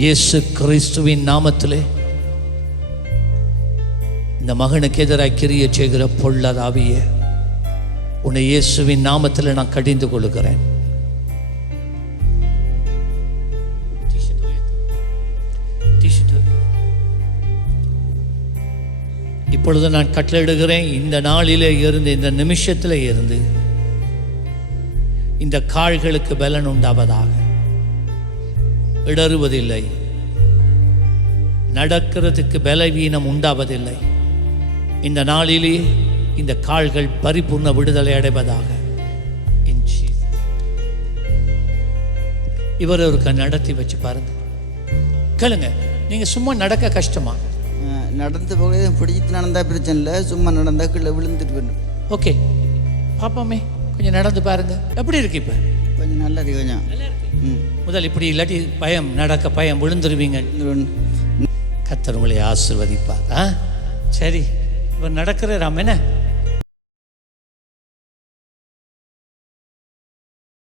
இயேசு கிறிஸ்துவின் நாமத்திலே இந்த மகனுக்கு எதிராக கிரியை செய்கிற பொல்லாத ஆவியே, உன்னை இயேசுவின் நாமத்தில் நான் கடிந்து கொள்கிறேன். இப்பொழுது நான் கட்டளையிடுகிறேன், இந்த நாளிலே இருந்து, இந்த நிமிஷத்தில் இருந்து இந்த கால்களுக்கு பலன் உண்டாவதாக. இடறுவதில்லை, நடக்கிறதுக்கு பலவீனம் உண்டாவதில்லை. இந்த நாளிலே இந்த கால்கள் பரிபூர்ண விடுதலை அடைவதாக. இவர் ஒரு நடத்தி வச்சு பாருங்க. கேளுங்க, நீங்க சும்மா நடக்க கஷ்டமா? நடந்து போக பிடிச்சிட்டு நடந்தா பிரச்சனை இல்லை, சும்மா நடந்தா கீழே விழுந்துட்டு வரணும். ஓகே, பாப்பாமே கொஞ்சம் நடந்து பாருங்க, எப்படி இருக்கு? இப்போ கொஞ்சம் நல்லா இருக்கு, கொஞ்சம் முதல் இப்படி இல்லாட்டி பயம், நடக்க பயம், விழுந்துருவீங்க. கர்த்தர் உங்களை ஆசீர்வதிப்பார். சரி, இவர் நடக்கிற ராம் என்ன